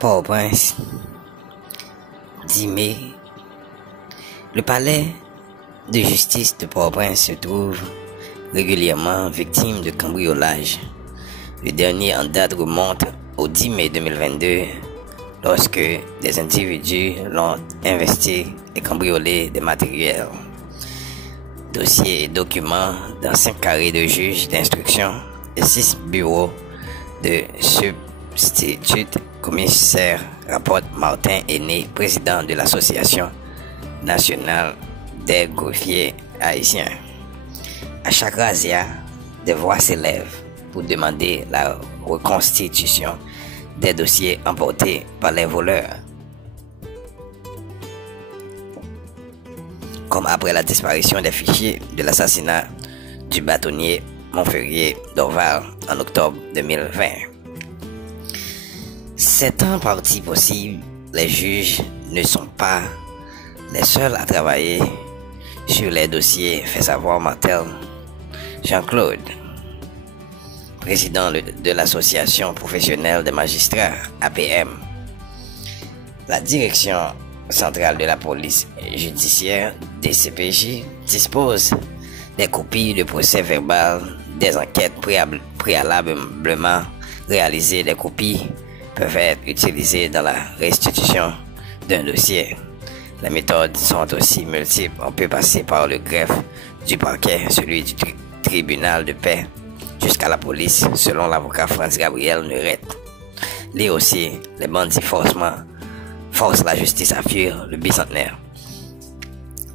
Port-au-Prince, 10 mai. Le palais de justice de Port-au-Prince se trouve régulièrement victime de cambriolage. Le dernier en date remonte au 10 mai 2022, lorsque des individus l'ont investi et cambriolé des matériels, dossiers et documents dans 5 carrés de juges d'instruction et 6 bureaux de substitut commissaire, rapporte Martin Aîné, président de l'Association nationale des greffiers haïtiens. À chaque razzia, des voix s'élèvent pour demander la reconstitution des dossiers emportés par les voleurs. Comme après la disparition des fichiers de l'assassinat du bâtonnier Montferrier d'Orval en octobre 2020. C'est en partie possible, les juges ne sont pas les seuls à travailler sur les dossiers, fait savoir Martel Jean-Claude, président de l'Association professionnelle des magistrats, APM. La direction centrale de la police judiciaire, DCPJ, dispose des copies de procès verbal, des enquêtes préalablement réalisées. Les copies peuvent être utilisées dans la restitution d'un dossier. Les méthodes sont aussi multiples. On peut passer par le greffe du parquet, celui du tribunal de paix, jusqu'à la police, selon l'avocat Franz Gabriel Neuret. Lui aussi, les bandits forcent la justice à fuir le bicentenaire.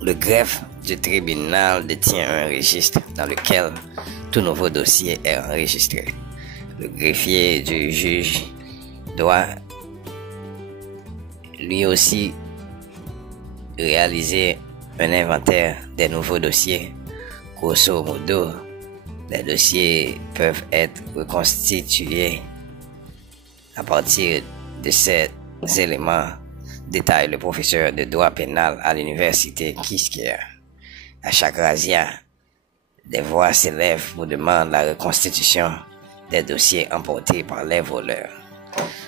Le greffe du tribunal détient un registre dans lequel tout nouveau dossier est enregistré. Le greffier du juge doit lui aussi réaliser un inventaire des nouveaux dossiers. Grosso modo, les dossiers peuvent être reconstitués à partir de ces éléments, détaille le professeur de droit pénal à l'université Kiskeya. À chaque razzia, des voix s'élèvent pour demander la reconstitution des dossiers emportés par les voleurs.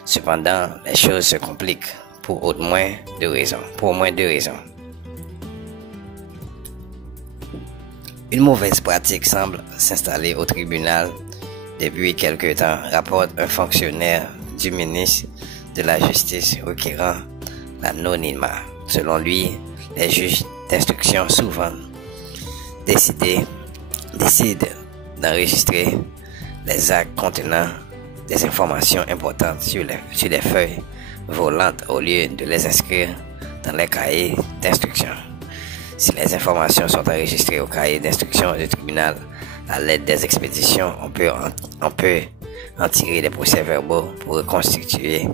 Cependant, les choses se compliquent pour au moins deux raisons. Une mauvaise pratique semble s'installer au tribunal depuis quelque temps, rapporte un fonctionnaire du ministre de la Justice requérant l'anonymat. Selon lui, les juges d'instruction souvent décident d'enregistrer les actes contenant des informations importantes sur les feuilles volantes au lieu de les inscrire dans les cahiers d'instruction. Si les informations sont enregistrées au cahier d'instruction du tribunal à l'aide des expéditions, on peut en tirer des procès-verbaux pour reconstituer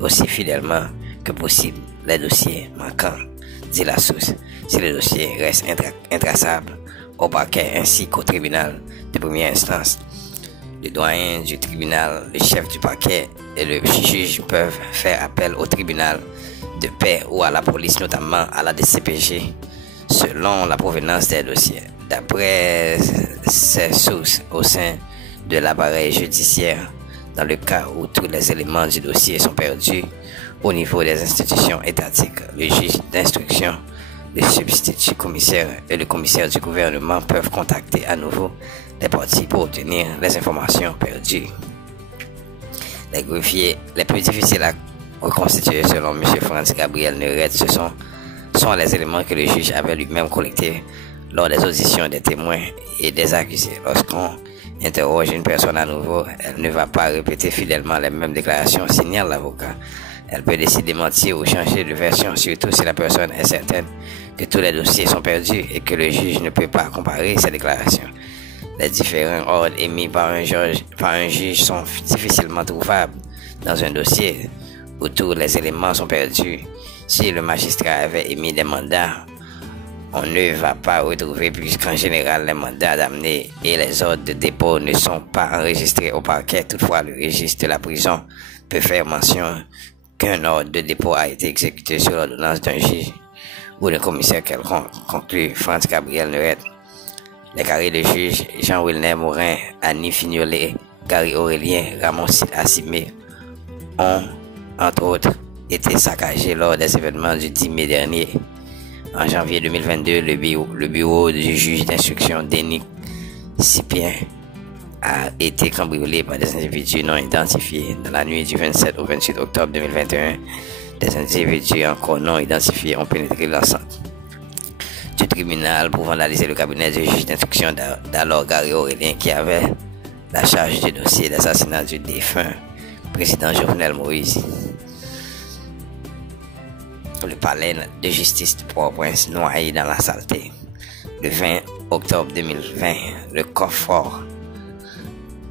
aussi fidèlement que possible les dossiers manquants, dit la source. Si le dossier reste intraçable au parquet ainsi qu'au tribunal de première instance, le doyen du tribunal, le chef du parquet et le juge peuvent faire appel au tribunal de paix ou à la police, notamment à la DCPJ, selon la provenance des dossiers. D'après ces sources au sein de l'appareil judiciaire, dans le cas où tous les éléments du dossier sont perdus au niveau des institutions étatiques, le juge d'instruction, le substitut commissaire et le commissaire du gouvernement peuvent contacter à nouveau les parties pour obtenir les informations perdues. Les greffiers les plus difficiles à reconstituer, selon M. Franz Gabriel Neuret, ce sont les éléments que le juge avait lui-même collectés lors des auditions des témoins et des accusés. Lorsqu'on interroge une personne à nouveau, elle ne va pas répéter fidèlement les mêmes déclarations, signale l'avocat. Elle peut décider de mentir ou changer de version, surtout si la personne est certaine que tous les dossiers sont perdus et que le juge ne peut pas comparer ses déclarations. Les différents ordres émis par un juge sont difficilement trouvables dans un dossier où tous les éléments sont perdus. Si le magistrat avait émis des mandats, on ne va pas retrouver, puisqu'en général les mandats d'amener et les ordres de dépôt ne sont pas enregistrés au parquet. Toutefois, le registre de la prison peut faire mention qu'un ordre de dépôt a été exécuté sur l'ordonnance d'un juge ou d'un commissaire quelconque, conclut Franz Gabriel Neuret. Les carrés de juges Jean-Wilner Morin, Annie Fignolet, Gary Aurélien, Ramon Assimé ont entre autres, été saccagé lors des événements du 10 mai dernier. En janvier 2022, le bureau du juge d'instruction Denis Sipien a été cambriolé par des individus non identifiés. Dans la nuit du 27 au 28 octobre 2021, des individus encore non identifiés ont pénétré l'enceinte du tribunal pour vandaliser le cabinet du juge d'instruction d'alors Gary Aurélien, qui avait la charge du dossier d'assassinat du défunt président Jovenel Moïse. Le palais de justice de Port-au-Prince noyé dans la saleté. Le 20 octobre 2020, le coffre-fort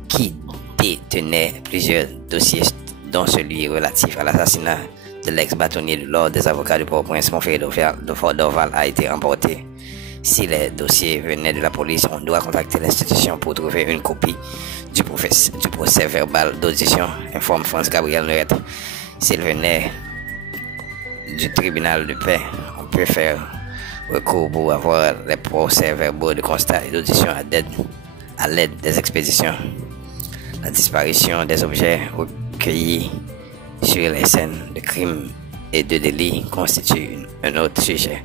qui détenait plusieurs dossiers, dont celui relatif à l'assassinat de l'ex-bâtonnier de l'ordre des avocats de Port-au-Prince, Montferré de Fort Dorval, a été remporté. Si les dossiers venaient de la police, on doit contacter l'institution pour trouver une copie du procès verbal d'audition, informe France Gabriel Neuette. S'il venait du tribunal de paix, on peut faire recours pour avoir les procès verbaux de constat et d'audition à l'aide des expéditions. La disparition des objets recueillis sur les scènes de crimes et de délits constitue un autre sujet.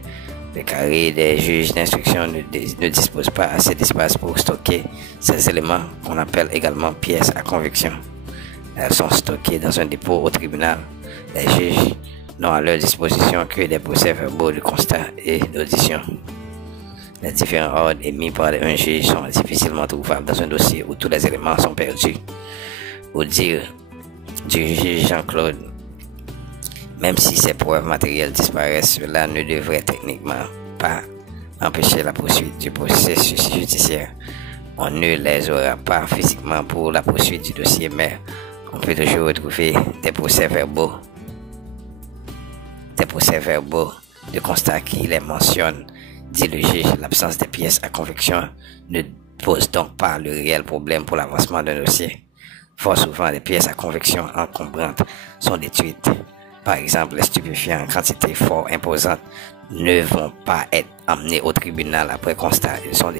Le carré des juges d'instruction ne dispose pas assez d'espace pour stocker ces éléments, qu'on appelle également pièces à conviction. Elles sont stockées dans un dépôt au tribunal. Les juges n'ont à leur disposition que des procès-verbaux de constat et d'audition. Les différents ordres émis par un juge sont difficilement trouvables dans un dossier où tous les éléments sont perdus. Au dire du juge Jean-Claude, même si ces preuves matérielles disparaissent, cela ne devrait techniquement pas empêcher la poursuite du processus judiciaire. On ne les aura pas physiquement pour la poursuite du dossier, mais on peut toujours retrouver des procès-verbaux de constat qui les mentionnent. Dit le juge, l'absence des pièces à conviction ne pose donc pas le réel problème pour l'avancement d'un dossier. Fort souvent, les pièces à conviction encombrantes sont détruites. Par exemple, les stupéfiants en quantité fort imposante ne vont pas être emmenés au tribunal après constat. Ils sont